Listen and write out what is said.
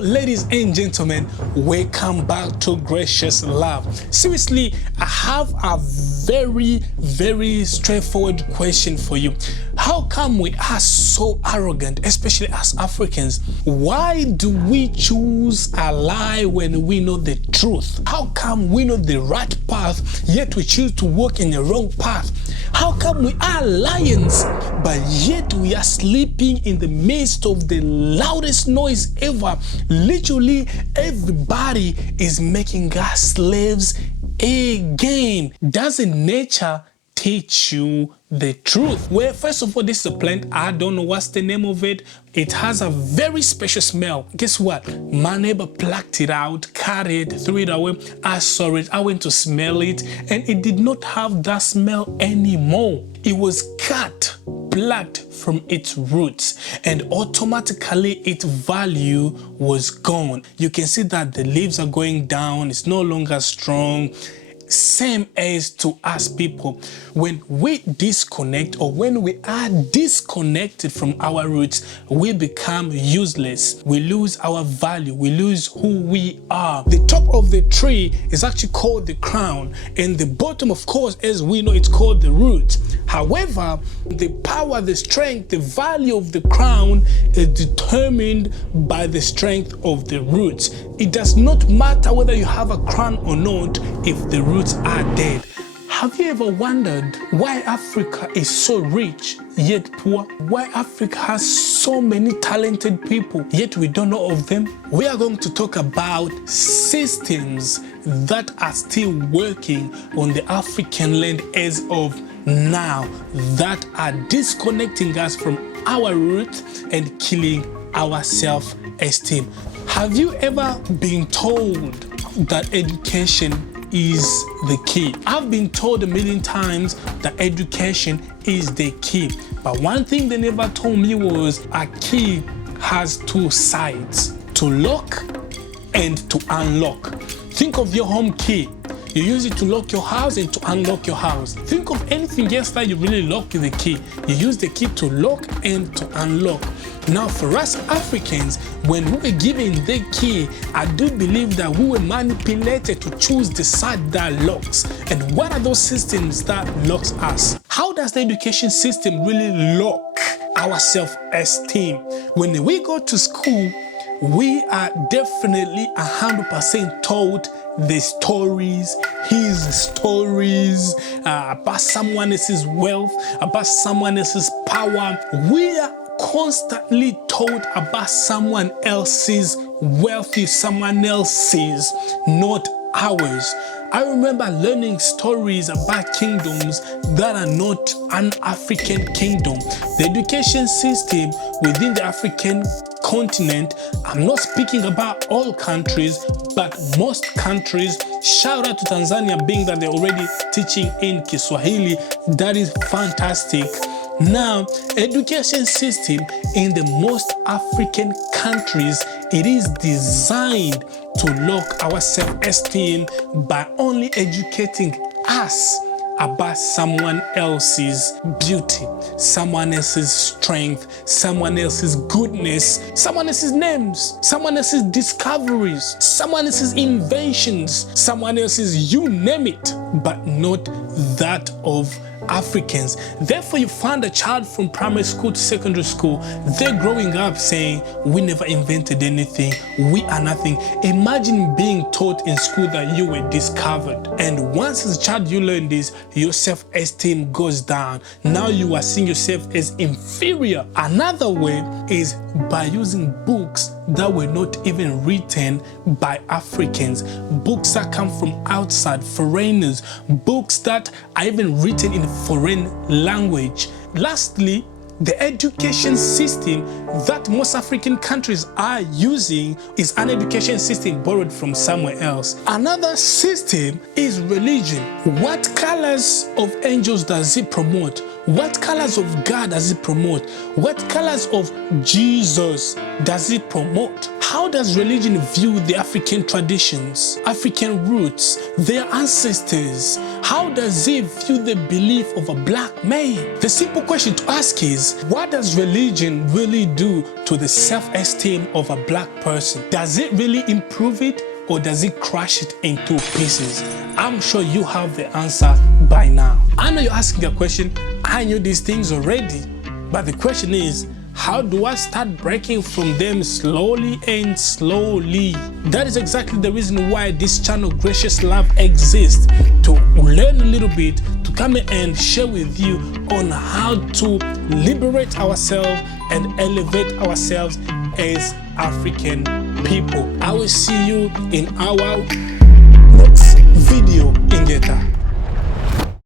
ladies and gentlemen, welcome back to Gracious Love. Seriously, I have a very straightforward question for you. How come we are so arrogant, especially as Africans? Why do we choose a lie when we know the truth? How come we know the right path, yet we choose to walk in the wrong path? How come we are lions, but yet we are sleeping in the midst of the loudest noise ever? Literally, everybody is making us slaves again. Doesn't nature teach you the truth? Well, first of all, this is a plant. I don't know what's the name of it. It has a very special smell. Guess what? My neighbor plucked it out, cut it, threw it away. I saw it. I went to smell it, and it did not have that smell anymore. It was cut, plucked from its roots, and automatically its value was gone. You can see that the leaves are going down. It's no longer strong. Same as to us people. When we disconnect, or when we are disconnected from our roots, we become useless. We lose our value. We lose who we are. The top of the tree is actually called the crown, and the bottom, of course, as we know, it's called the root. However, the power, the strength, the value of the crown is determined by the strength of the roots. It does not matter whether you have a crown or not if the roots are dead. Have you ever wondered why Africa is so rich yet poor? Why Africa has so many talented people yet we don't know of them? We are going to talk about systems that are still working on the African land as of now, that are disconnecting us from our roots and killing our self-esteem. Have you ever been told that education is the key? I've been told a million times that education is the key, but one thing they never told me was a key has two sides: to lock and to unlock. Think of your home key. You use it to lock your house and to unlock your house. Think of anything else that you really lock with the key. You use the key to lock and to unlock. Now, for us Africans, when we were given the key, I do believe that we were manipulated to choose the side that locks. And what are those systems that locks us? How does the education system really lock our self-esteem? When we go to school, we are definitely 100% taught the stories, his stories, about someone else's wealth, about someone else's power. We are constantly taught about someone else's wealth, someone else's, not ours. I remember learning stories about kingdoms that are not an African kingdom. The education system within the African continent, I'm not speaking about all countries, but most countries, shout out to Tanzania, being that they're already teaching in Kiswahili. That is fantastic. Now, education system in the most African countries, it is designed to lock our self-esteem by only educating us about someone else's beauty, someone else's strength, someone else's goodness, someone else's names, someone else's discoveries, someone else's inventions, someone else's, you name it, but not that of Africans. Therefore, you find a child from primary school to secondary school, they're growing up saying, we never invented anything, we are nothing. Imagine being taught in school that you were discovered. And once as a child you learn this, your self-esteem goes down. Now you are seeing yourself as inferior. Another way is by using books that were not even written by Africans, books that come from outside, foreigners, books that are even written in foreign language. Lastly, the education system that most African countries are using is an education system borrowed from somewhere else. Another system is religion. What colors of angels does it promote? What colors of God does it promote? What colors of Jesus does it promote? How does religion view the African traditions, African roots, their ancestors? How does it view the belief of a black man? The simple question to ask is, what does religion really do to the self-esteem of a black person? Does it really improve it, or does it crush it into pieces? I'm sure you have the answer by now. I know you're asking a question. I knew these things already, but the question is, how do I start breaking from them slowly and slowly? That is exactly the reason why this channel, Gracious Love, exists, to learn a little bit, to come and share with you on how to liberate ourselves and elevate ourselves as African people. I will see you in our next video. Ingeta.